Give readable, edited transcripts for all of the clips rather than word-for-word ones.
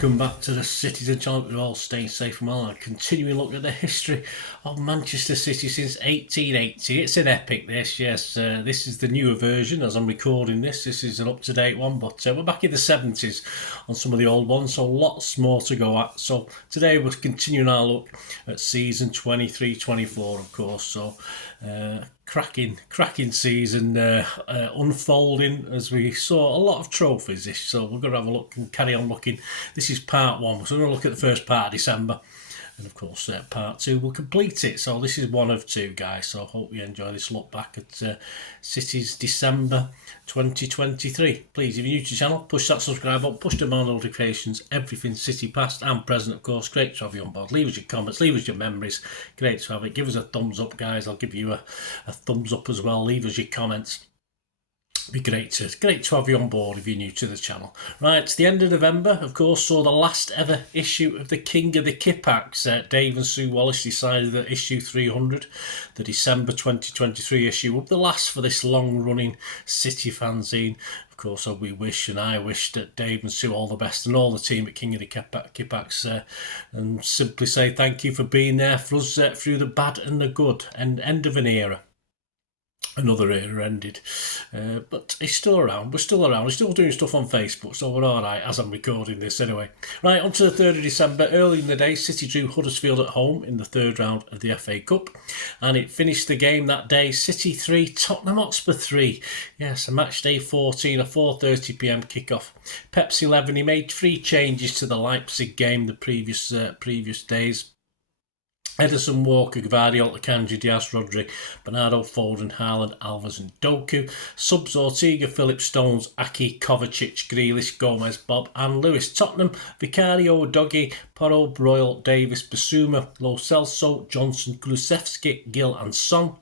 welcome back to the Citizen channel. We're all staying safe and well, and a continuing look at the history of Manchester City since 1880. It's an epic, this, yes. This is the newer version as I'm recording this. This is an up-to-date one, but we're back in the 70s on some of the old ones, so lots more to go at. So today we're continuing our look at season 23-24, of course. So cracking season unfolding as we saw a lot of trophies. So we're going to have a look and carry on looking. This is part one, so we're going to look at the first part of December, and of course part two will complete it. So this is one of two, guys, so I hope you enjoy this look back at City's December 2023. Please, if you're new to the channel, push that subscribe button, push the bell notifications, everything City past and present, of course. Great to have you on board. Leave us your comments, leave us your memories. Great to have it. Give us a thumbs up, guys. I'll give you a thumbs up as well. Leave us your comments. Be great to have you on board if you're new to the channel. Right, it's the end of November, of course, saw the last ever issue of the King of the Kippax. Dave and Sue Wallace decided that issue 300, the December 2023 issue, will be the last for this long-running City fanzine. Of course, we wish, and I wish, that Dave and Sue all the best, and all the team at King of the Kippax, and simply say thank you for being there for us through the bad and the good, and end of an era. Another era ended, but he's still around. We're still around. We're still doing stuff on Facebook, so we're all right as I'm recording this anyway. Right, on to the 3rd of December. Early in the day, City drew Huddersfield at home in the third round of the FA Cup, and it finished the game that day, City 3, Tottenham Hotspur 3. Yes, a match day 14, a 4:30 PM kickoff. Pep's 11, he made 3 changes to the Leipzig game the previous days. Ederson, Walker, Gvardiol, Akanji, Diaz, Rodri, Bernardo, Foden, Haaland, Alves and Doku. Subs: Ortega, Phillips, Stones, Aki, Kovacic, Grealish, Gomez, Bob and Lewis. Tottenham: Vicario, Udogie, Porro, Royal, Davis, Basuma, Lo Celso, Johnson, Kulusevski, Gill and Son.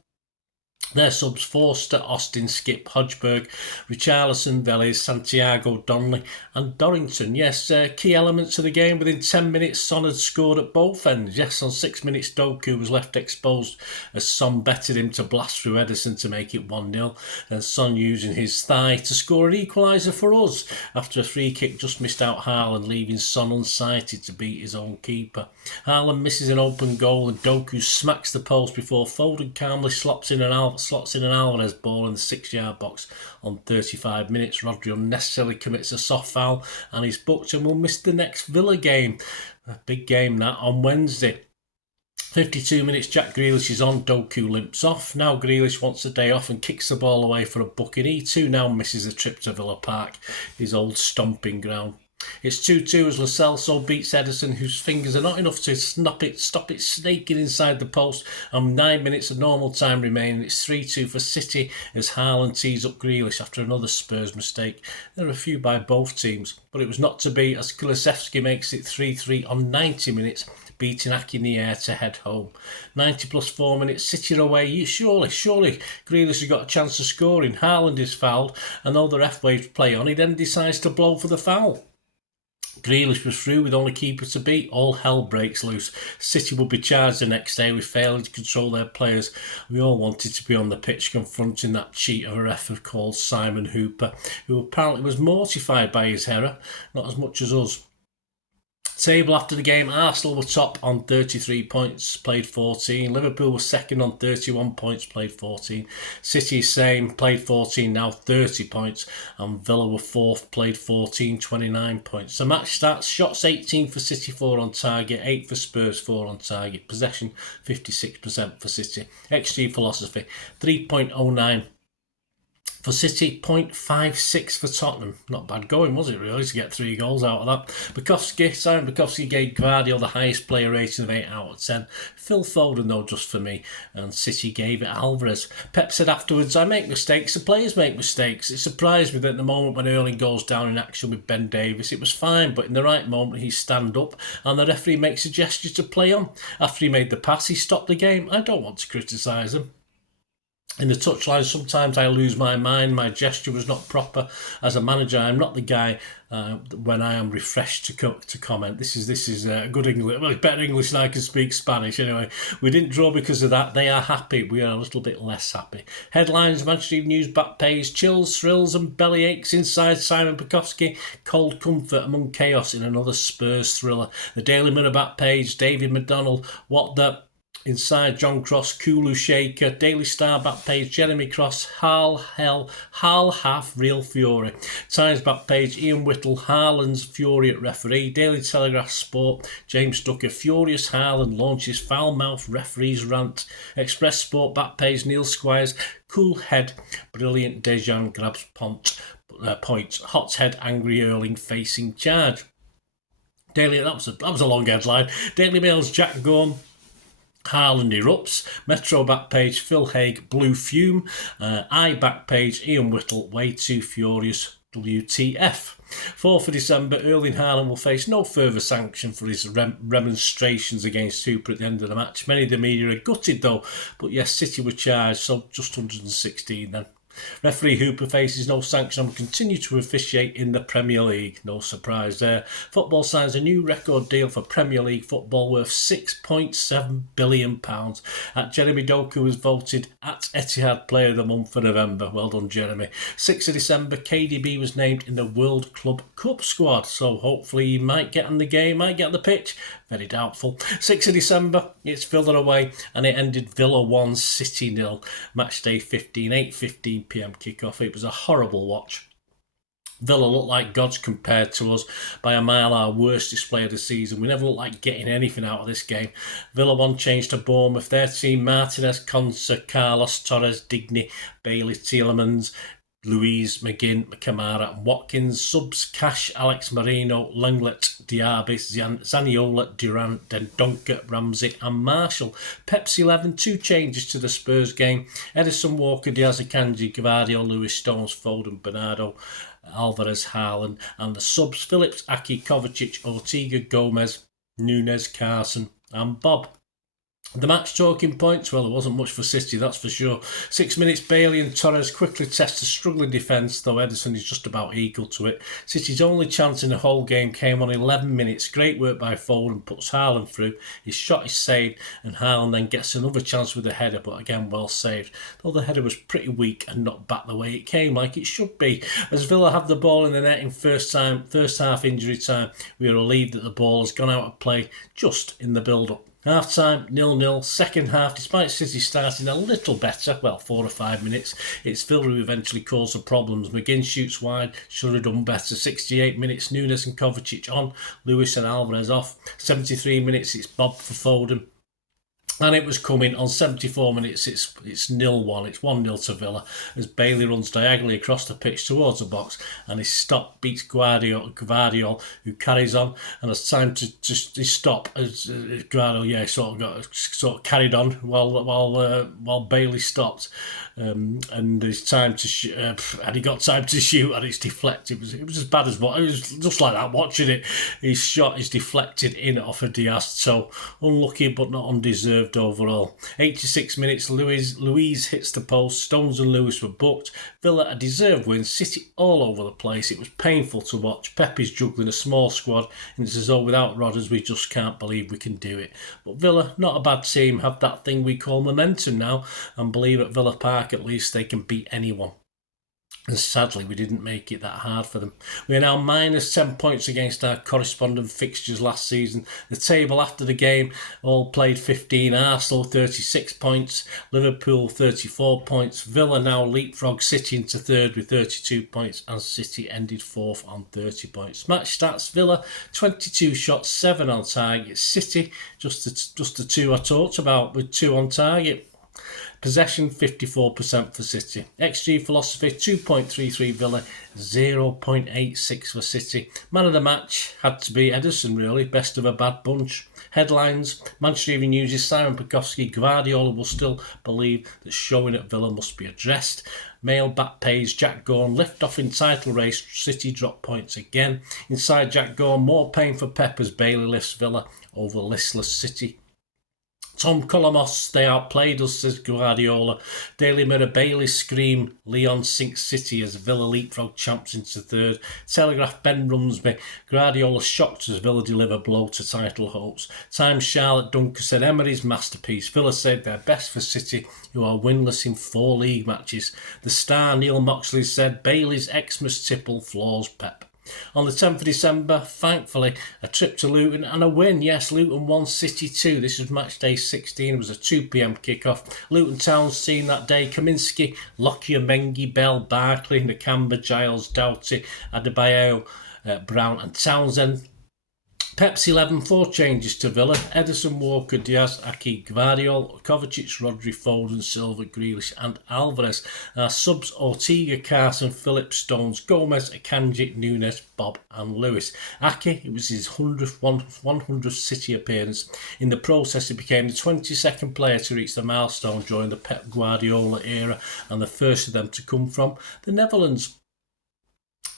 Their subs: Forster, Austin, Skip, Hodgberg, Richarlison, Vélez, Santiago, Donnelly and Dorrington. Yes, key elements of the game. Within 10 minutes, Son had scored at both ends. Yes, on 6 minutes, Doku was left exposed as Son bettered him to blast through Ederson to make it 1-0. And Son using his thigh to score an equaliser for us after a free kick just missed out Haaland, leaving Son unsighted to beat his own keeper. Haaland misses an open goal and Doku smacks the post before Foden calmly slots in an Alvarez ball in the 6-yard box on 35 minutes. Rodri unnecessarily commits a soft foul and he's booked and will miss the next Villa game. A big game that on Wednesday. 52 minutes, Jack Grealish is on, Doku limps off. Now Grealish wants a day off and kicks the ball away for a booking. He too now misses a trip to Villa Park, his old stomping ground. It's 2-2 as Lo Celso beats Ederson, whose fingers are not enough to stop it snaking inside the post, and 9 minutes of normal time remaining. It's 3-2 for City as Haaland tees up Grealish after another Spurs mistake. There are a few by both teams, but it was not to be as Kulusevski makes it 3-3 on 90 minutes, beating Aki in the air to head home. 90 plus 4 minutes, City are away. Surely Grealish has got a chance of scoring. Haaland is fouled, and though the ref waves play on, he then decides to blow for the foul. Grealish was through with only keeper to beat. All hell breaks loose. City will be charged the next day with failing to control their players. We all wanted to be on the pitch confronting that cheat of a ref called Simon Hooper, who apparently was mortified by his error, not as much as us. Table after the game, Arsenal were top on 33 points, played 14. Liverpool was second on 31 points, played 14. City same, played 14, now 30 points. And Villa were fourth, played 14, 29 points. The match stats: shots 18 for City, 4 on target, 8 for Spurs, 4 on target. Possession 56% for City. XG philosophy 3.09 for City, 0.56 for Tottenham. Not bad going, was it, really, to get 3 goals out of that. Simon Bukowski gave Gvardiol the highest player rating of 8 out of 10. Phil Foden, though, just for me. And City gave it Alvarez. Pep said afterwards, "I make mistakes, the players make mistakes. It surprised me that at the moment when Erling goes down in action with Ben Davies, it was fine, but in the right moment he stand up and the referee makes a gesture to play on. After he made the pass, he stopped the game. I don't want to criticise him." In the touchline, sometimes I lose my mind. My gesture was not proper. As a manager, I'm not the guy when I am refreshed to comment. This is good English. Well, better English than I can speak Spanish. Anyway, we didn't draw because of that. They are happy. We are a little bit less happy. Headlines: Manchester Evening News back page: chills, thrills, and belly aches inside Simon Bukowski. Cold comfort among chaos in another Spurs thriller. The Daily Mirror back page: David McDonald. What the. Inside John Cross, Kulu Shaker, Daily Star back page, Jeremy Cross, Hal Half, Real Fury. Times back page, Ian Whittle, Haaland's fury at referee. Daily Telegraph Sport, James Ducker, furious Haaland launches foul-mouthed referee's rant. Express Sport back page, Neil Squires, cool head, brilliant Dejan grabs points. Hot head, angry Erling facing charge. Daily, that was a long headline. Daily Mail's Jack Gorn. Haaland erupts. Metro back page, Phil Haig, blue fume. I back page, Ian Whittle, way too furious, WTF. 4th of December, Erling Haaland will face no further sanction for his remonstrations against Hooper at the end of the match. Many of the media are gutted though, but yes, City were charged, so just 116 then. Referee Hooper faces no sanction and will continue to officiate in the Premier League. No surprise there. Football signs a new record deal for Premier League football worth £6.7 billion. Jeremy Doku was voted at Etihad Player of the Month for November. Well done, Jeremy. 6th of December, KDB was named in the World Club Cup squad, so hopefully he might get on the game, might get on the pitch. Very doubtful. 6th of December, it's Villa away, and it ended Villa 1, City 0. Match day 15, 8:15 p.m. kickoff. It was a horrible watch. Villa looked like gods compared to us. By a mile, our worst display of the season. We never looked like getting anything out of this game. Villa 1 changed to Bournemouth. Their team: Martinez, Konsa, Carlos, Torres, Digny, Bailey, Tielemans, Louise, McGinn, Kamara and Watkins. Subs: Cash, Alex Marino, Lenglet, Diaby, Zaniola, Durant, Dendonka, Ramsey and Marshall. Pep's 11, 2 changes to the Spurs game. Edison, Walker, Diaz, Akanji, Gvardiol, Lewis, Stones, Foden, Bernardo, Alvarez, Haaland, and the subs: Phillips, Aki, Kovacic, Ortega, Gomez, Nunes, Carson and Bob. The match talking points, well, there wasn't much for City, that's for sure. 6 minutes, Bailey and Torres quickly test a struggling defence, though Edison is just about equal to it. City's only chance in the whole game came on 11 minutes. Great work by Foden, puts Haaland through. His shot is saved, and Haaland then gets another chance with a header, but again, well saved. Though the header was pretty weak and not back the way it came, like it should be. As Villa have the ball in the net in first half injury time, we are relieved that the ball has gone out of play just in the build-up. Half time, 0-0. Second half, despite City starting a little better, well, 4 or 5 minutes, it's Villa who eventually caused the problems. McGinn shoots wide, should have done better. 68 minutes, Nunes and Kovacic on, Lewis and Alvarez off. 73 minutes, it's Bob for Foden. And it was coming on 74 minutes. It's 0-1. It's 1-0 to Villa as Bailey runs diagonally across the pitch towards the box, and his stop beats Gvardiol, who carries on, and has time to stop as Gvardiol sort of carried on while Bailey stopped, and his time to and he got time to shoot, and it's deflected. It was as bad as what it was, just like that watching it. His shot is deflected in off of Diaz, so unlucky but not undeserved overall. 86 minutes, Louise hits the post. Stones and Lewis were booked. Villa a deserved win. City all over the place. It was painful to watch. Pep is juggling a small squad, and it's as though without Rodgers we just can't believe we can do it. But Villa, not a bad team, have that thing we call momentum now, and believe at Villa Park at least they can beat anyone. And sadly, we didn't make it that hard for them. We are now minus 10 points against our corresponding fixtures last season. The table after the game, all played 15. Arsenal 36 points, Liverpool 34 points. Villa now leapfrog City into third with 32 points, and City ended fourth on 30 points. Match stats: Villa 22 shots, 7 on target. City just the 2 I talked about with 2 on target. Possession 54% for City. XG philosophy 2.33 Villa, 0.86 for City. Man of the match had to be Edison, really, best of a bad bunch. Headlines: Manchester Evening News' Simon Bukowski. Guardiola will still believe that showing at Villa must be addressed. Mail back page: Jack Gorn lift off in title race. City drop points again. Inside Jack Gorn, more pain for Pep as Bailey lifts Villa over listless City. Tom Colomos, they outplayed us, says Guardiola. Daily Mirror, Bailey scream, Leon sinks City as Villa leapfrog champs into third. Telegraph, Ben Rumsby, Guardiola shocked as Villa deliver blow to title hopes. Times, Charlotte Dunker said Emery's masterpiece. Villa said they're best for City, who are winless in 4 league matches. The Star, Neil Moxley said Bailey's Xmas tipple floors Pep. On the 10th of December, thankfully, a trip to Luton and a win. Yes, Luton won, City 2. This was match day 16. It was a 2 p.m. kickoff. Luton Town's team that day: Kaminsky, Lockyer, Mengi, Bell, Barkley, Nakamba, Giles, Doughty, Adebayo, Brown and Townsend. Pep's 11, 4 changes to Villa: Ederson, Walker, Diaz, Aki, Gvardiol, Kovacic, Rodri, Foden, Silva, Grealish and Alvarez. Subs: Ortega, Carson, Phillips, Stones, Gomez, Akanji, Nunes, Bob and Lewis. Aki, it was his 100th City appearance. In the process, he became the 22nd player to reach the milestone during the Pep Guardiola era and the first of them to come from the Netherlands.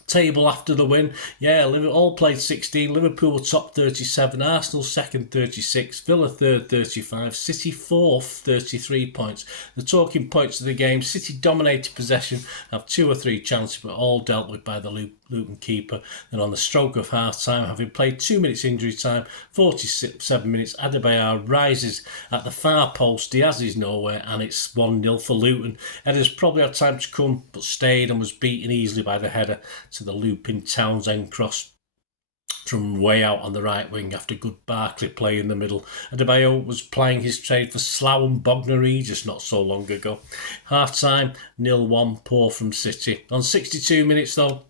Table after the win, Liverpool all played 16, Liverpool were top 37, Arsenal second 36, Villa third 35, City fourth 33 points. The talking points of the game: City dominated possession, have 2 or 3 chances but all dealt with by the Luton keeper. Then on the stroke of half time, having played 2 minutes injury time, 47 minutes, Adebayor rises at the far post, Diaz is nowhere and it's 1-0 for Luton. Edders probably had time to come but stayed and was beaten easily by the header to the looping Townsend cross from way out on the right wing after good Barkley play in the middle. Adebayo was plying his trade for Slough and Bognor Regis not so long ago. Half time, 0-1, poor from City. On 62 minutes though,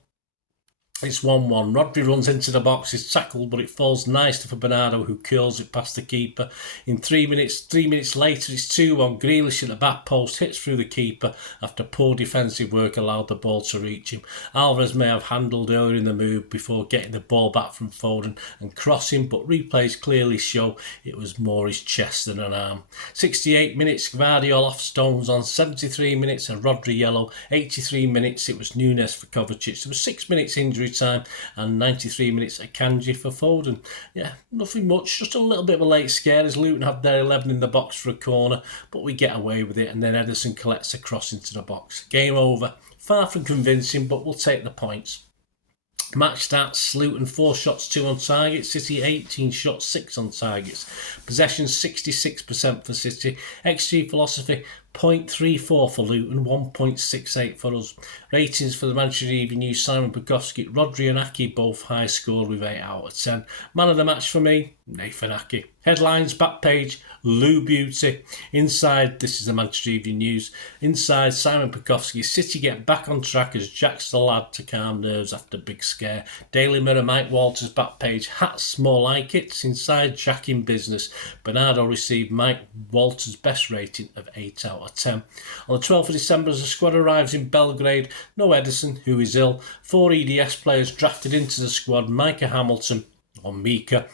it's 1-1. Rodri runs into the box, is tackled, but it falls nicely for Bernardo, who curls it past the keeper. In 3 minutes later, it's 2-1. Grealish at the back post hits through the keeper after poor defensive work allowed the ball to reach him. Alvarez may have handled earlier in the move before getting the ball back from Foden and crossing, but replays clearly show it was more his chest than an arm. 68 minutes, Gvardiol off Stones. On 73 minutes, and Rodri yellow. 83 minutes, it was Nunes for Kovacic. There was 6 minutes injury time and 93 minutes Akanji for Foden. Nothing much, just a little bit of a late scare as Luton have their 11 in the box for a corner, but we get away with it, and then Ederson collects a cross into the box. Game over. Far from convincing, but we'll take the points. Match stats: Luton 4 shots, 2 on target, City 18 shots, 6 on targets. Possession 66% for City. XG philosophy 0.34 for Luton, 1.68 for us. Ratings for the Manchester Evening News: Simon Bukowski, Rodri and Aki both high scored with 8 out of 10. Man of the match for me, Nathan Aki. Headlines: back page, Lou Beauty. Inside, this is the Manchester Evening News. Inside, Simon Bukowski: City get back on track as Jack's the lad to calm nerves after big scare. Daily Mirror, Mike Walters back page, hats more like it. Inside, Jack in business. Bernardo received Mike Walters' best rating of 8 out of 10. On the 12th of December, as the squad arrives in Belgrade, no Ederson, who is ill. 4 EDS players drafted into the squad: Micah Hamilton, or Mika,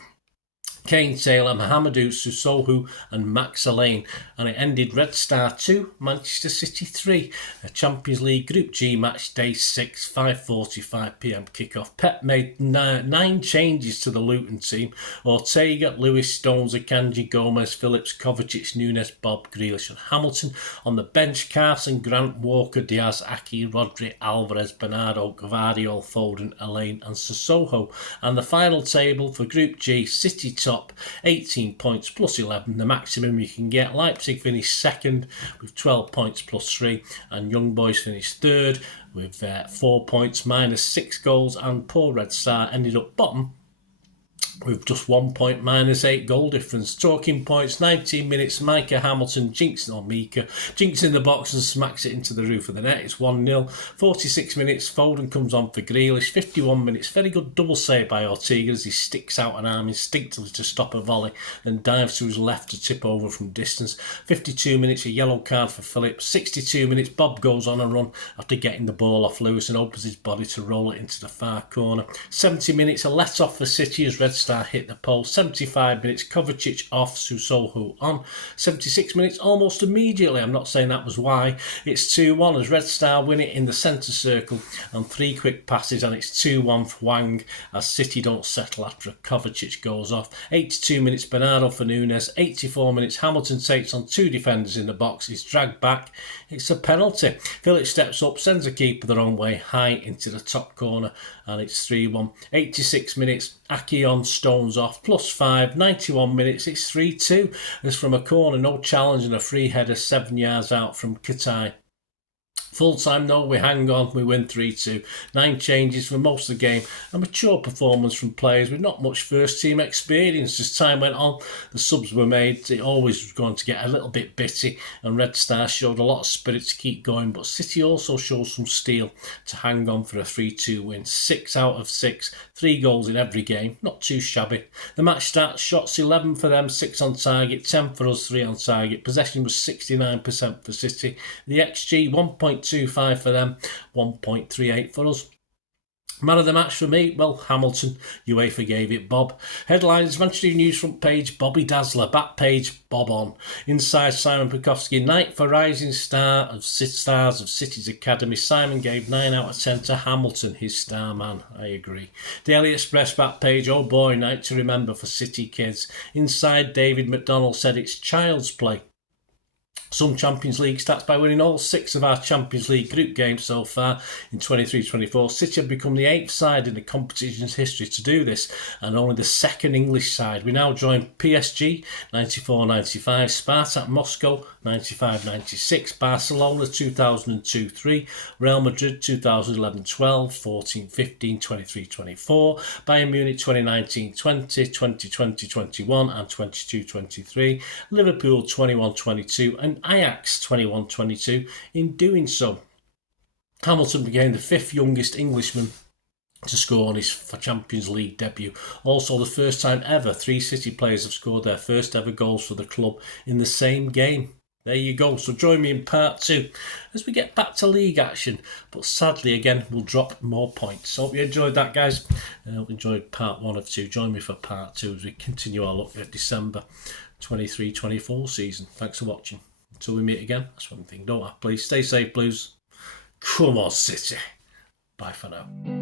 Kane Taylor, Mohamedou Sissoko and Max Alain. And it ended Red Star 2, Manchester City 3. A Champions League Group G match day 6, 5:45 p.m. kickoff. Pep made 9 changes to the Luton team: Ortega, Lewis, Stones, Akanji, Gomez, Phillips, Kovacic, Nunes, Bob, Grealish and Hamilton. On the bench: Carson, Grant, Walker, Diaz, Aki, Rodri, Alvarez, Bernardo, Gvardiol, Foden, Alain and Sissoko. And the final table for Group G: City top, 18 points plus 11, the maximum you can get. Leipzig finished second with 12 points plus 3, and Young Boys finished third with 4 points minus 6 goals, and poor Red Star ended up bottom with just 1 point minus 8 goal difference. Talking points: 19 minutes, Micah Hamilton jinxing in the box and smacks it into the roof of the net. It's 1-0. 46 minutes, Foden comes on for Grealish. 51 minutes, very good double save by Ortega as he sticks out an arm instinctively to stop a volley, then dives to his left to tip over from distance. 52 minutes, a yellow card for Phillips. 62 minutes, Bob goes on a run after getting the ball off Lewis and opens his body to roll it into the far corner. 70 minutes, a let off for City as Red Star Star hit the post. 75 minutes, Kovacic off, Sissoko on. 76 minutes, almost immediately. I'm not saying that was why. It's 2-1 as Red Star win it in the centre circle on 3 quick passes, and it's 2-1 for Wang as City don't settle after Kovacic goes off. 82 minutes, Bernardo for Nunes. 84 minutes, Hamilton takes on 2 defenders in the box. He's dragged back. It's a penalty. Phillips steps up, sends the keeper the wrong way, high into the top corner, and it's 3-1. 86 minutes, Aki on, Stones off, +5. 91 minutes, it's 3-2. As from a corner, no challenge, and a free header 7 yards out from Katai. Full time though, we hang on, we win 3-2. 9 changes for most of the game. A mature performance from players with not much first team experience. As time went on, the subs were made. It always was going to get a little bit bitty, and Red Star showed a lot of spirit to keep going, but City also showed some steel to hang on for a 3-2 win. 6 out of 6, 3 goals in every game, not too shabby. The match stats, shots 11 for them, 6 on target, 10 for us, 3 on target. Possession was 69% for City. The XG 1.25 for them, 1.38 for us. Man of the match for me, well, Hamilton. UEFA gave it Bob. Headlines, Manchester News front page, Bobby Dazzler. Back page, Bob on. Inside, Simon Pekowski. Knight for rising star of stars of City's Academy. Simon gave 9 out of 10 to Hamilton, his star man. I agree. Daily Express back page, oh boy, night to remember for City kids. Inside, David McDonnell said it's child's play. Some Champions League stats by winning all 6 of our Champions League group games so far in 23-24. City have become the 8th side in the competition's history to do this, and only the 2nd English side. We now join PSG 94-95, Spartak Moscow 95-96, Barcelona 2002-3, Real Madrid 2011-12, 14-15, 23-24, Bayern Munich 2019-20, 2020-21 and 22-23, Liverpool 21-22 and Ajax 21-22. In doing so, Hamilton became the 5th youngest Englishman to score on his Champions League debut. Also, the first time ever 3 City players have scored their first ever goals for the club in the same game. There you go. So join me in part 2 as we get back to league action. But sadly, again, we'll drop more points. Hope you enjoyed that, guys. Enjoyed part 1 of 2. Join me for part 2 as we continue our look at December 23-24 season. Thanks for watching. Until we meet again, that's one thing. Don't I? Please stay safe, Blues. Come on, City. Bye for now.